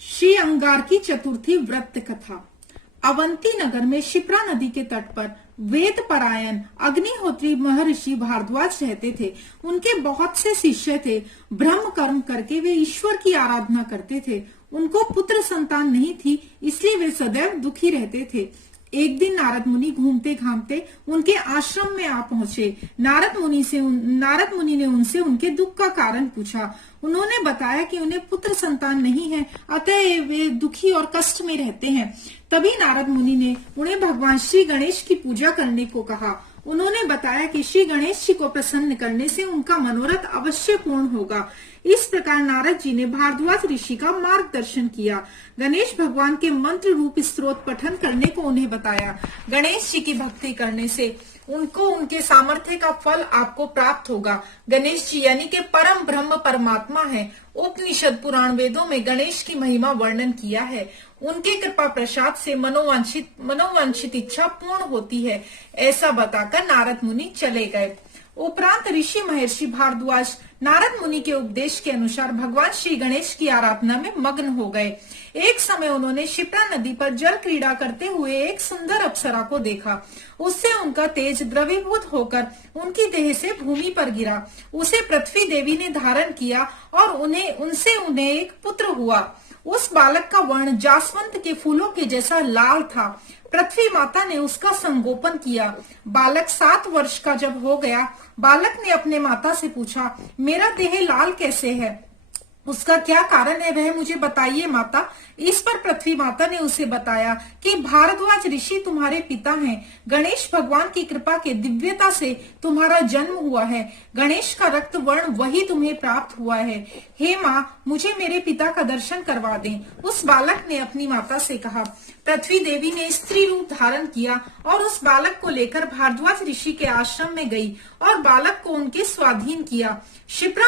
श्री अंगारकी चतुर्थी व्रत कथा। अवंती नगर में शिप्रा नदी के तट पर वेद परायण अग्निहोत्री महर्षि भारद्वाज रहते थे। उनके बहुत से शिष्य थे। ब्रह्म कर्म करके वे ईश्वर की आराधना करते थे। उनको पुत्र संतान नहीं थी, इसलिए वे सदैव दुखी रहते थे। एक दिन नारद मुनि घूमते घामते उनके आश्रम में आ पहुंचे। नारद मुनि ने उनसे उनके दुख का कारण पूछा। उन्होंने बताया कि उन्हें पुत्र संतान नहीं है, अतः वे दुखी और कष्ट में रहते हैं। तभी नारद मुनि ने उन्हें भगवान श्री गणेश की पूजा करने को कहा। उन्होंने बताया कि श्री गणेश जी को प्रसन्न करने से उनका मनोरथ अवश्य पूर्ण होगा। इस प्रकार नारद जी ने भारद्वाज ऋषि का मार्गदर्शन किया। गणेश भगवान के मंत्र रूप स्तोत्र पठन करने को उन्हें बताया। गणेश जी की भक्ति करने से उनको उनके सामर्थ्य का फल आपको प्राप्त होगा। गणेश जी यानी कि परम ब्रह्म परमात्मा है। उपनिषद पुराण वेदों में गणेश की महिमा वर्णन किया है। उनके कृपा प्रसाद से मनोवांछित इच्छा पूर्ण होती है, ऐसा बताकर नारद मुनि चले गए। उपरांत ऋषि महर्षि भारद्वाज नारद मुनि के उपदेश के अनुसार भगवान श्री गणेश की आराधना में मग्न हो गए। एक समय उन्होंने शिप्रा नदी पर जल क्रीड़ा करते हुए एक सुंदर अप्सरा को देखा। उससे उनका तेज द्रवीभूत होकर उनकी देह से भूमि पर गिरा। उसे पृथ्वी देवी ने धारण किया और उन्हें एक पुत्र हुआ। उस बालक का वर्ण जासवंत के फूलों के जैसा लाल था। पृथ्वी माता ने उसका संगोपन किया। बालक 7 वर्ष का जब हो गया, बालक ने अपने माता से पूछा, मेरा देह लाल कैसे है? उसका क्या कारण है, वह मुझे बताइए माता। इस पर पृथ्वी माता ने उसे बताया कि भारद्वाज ऋषि तुम्हारे पिता हैं। गणेश भगवान की कृपा के दिव्यता से तुम्हारा जन्म हुआ है। गणेश का रक्त वर्ण वही तुम्हें प्राप्त हुआ है। हे माँ, मुझे मेरे पिता का दर्शन करवा दें। उस बालक ने अपनी माता से कहा। पृथ्वी देवी ने स्त्री रूप धारण किया और उस बालक को लेकर भारद्वाज ऋषि के आश्रम में गई और बालक को उनके स्वाधीन किया। शिप्रा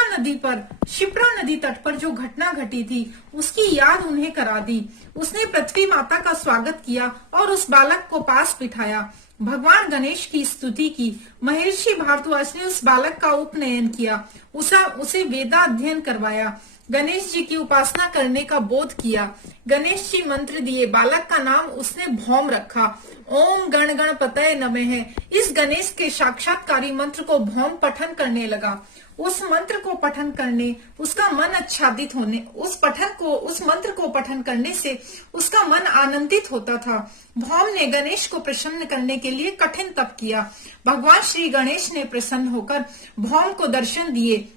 नदी तट पर जो घटना घटी थी उसकी याद उन्हें करा दी। उसने पृथ्वी माता का स्वागत किया और उस बालक को पास बिठाया। भगवान गणेश की स्तुति की। महर्षि भारद्वाज ने उस बालक का उपनयन किया, उसे वेदाध्ययन करवाया, गणेश जी की उपासना करने का बोध किया। गणेश जी मंत्र दिए। बालक का नाम उसने भौम रखा। ओम गण गणपतये नमः। इस गणेश के साक्षात्कारी मंत्र को भौम पठन करने लगा। उस मंत्र को पठन करने उसका मन आच्छादित होने उस मंत्र को पठन करने से उसका मन आनंदित होता था। भौम ने गणेश को प्रसन्न करने के लिए कठिन तप किया। भगवान श्री गणेश ने प्रसन्न होकर भौम को दर्शन दिए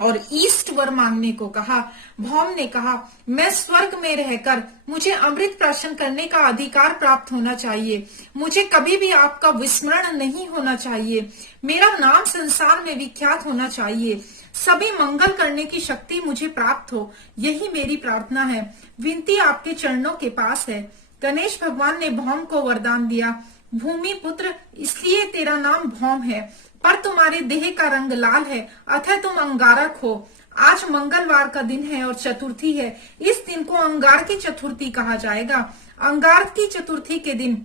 और ईष्ट वर मांगने को कहा। भौम ने कहा, मैं स्वर्ग में रहकर मुझे अमृत प्राशन करने का अधिकार प्राप्त होना चाहिए। मुझे कभी भी आपका विस्मरण नहीं होना चाहिए। मेरा नाम संसार में विख्यात होना चाहिए। सभी मंगल करने की शक्ति मुझे प्राप्त हो, यही मेरी प्रार्थना है। विनती आपके चरणों के पास है। गणेश भगवान ने भौम को वरदान दिया। भूमि पुत्र, इसलिए तेरा नाम भौम है, पर तुम्हारे देह का रंग लाल है, अतः तुम अंगारक हो। आज मंगलवार का दिन है और चतुर्थी है। इस दिन को अंगारकी चतुर्थी कहा जाएगा। अंगारकी चतुर्थी के दिन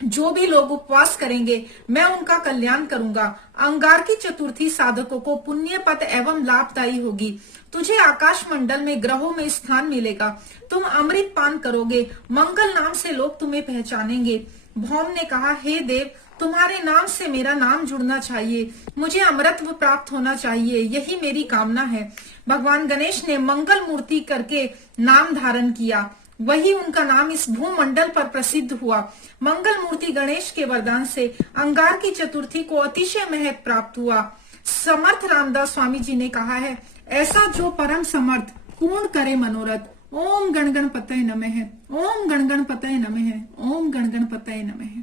जो भी लोग उपवास करेंगे, मैं उनका कल्याण करूंगा। अंगारकी चतुर्थी साधकों को पुण्य पथ एवं लाभदायी होगी। तुझे आकाश मंडल में ग्रहों में स्थान मिलेगा। तुम अमृत पान करोगे। मंगल नाम से लोग तुम्हें पहचानेंगे। भौम ने कहा, हे देव, तुम्हारे नाम से मेरा नाम जुड़ना चाहिए। मुझे अमरत्व प्राप्त होना चाहिए, यही मेरी कामना है। भगवान गणेश ने मंगल मूर्ति करके नाम धारण किया। वही उनका नाम इस भूमंडल पर प्रसिद्ध हुआ। मंगल मूर्ति गणेश के वरदान से अंगारकी चतुर्थी को अतिशय महत्व प्राप्त हुआ। समर्थ रामदास स्वामी जी ने कहा है, ऐसा जो परम समर्थ पूर्ण करे मनोरथ। ओम गण गणपतये नमः। ओम गण गणपतये नमः। ओम गण गणपतये नमः।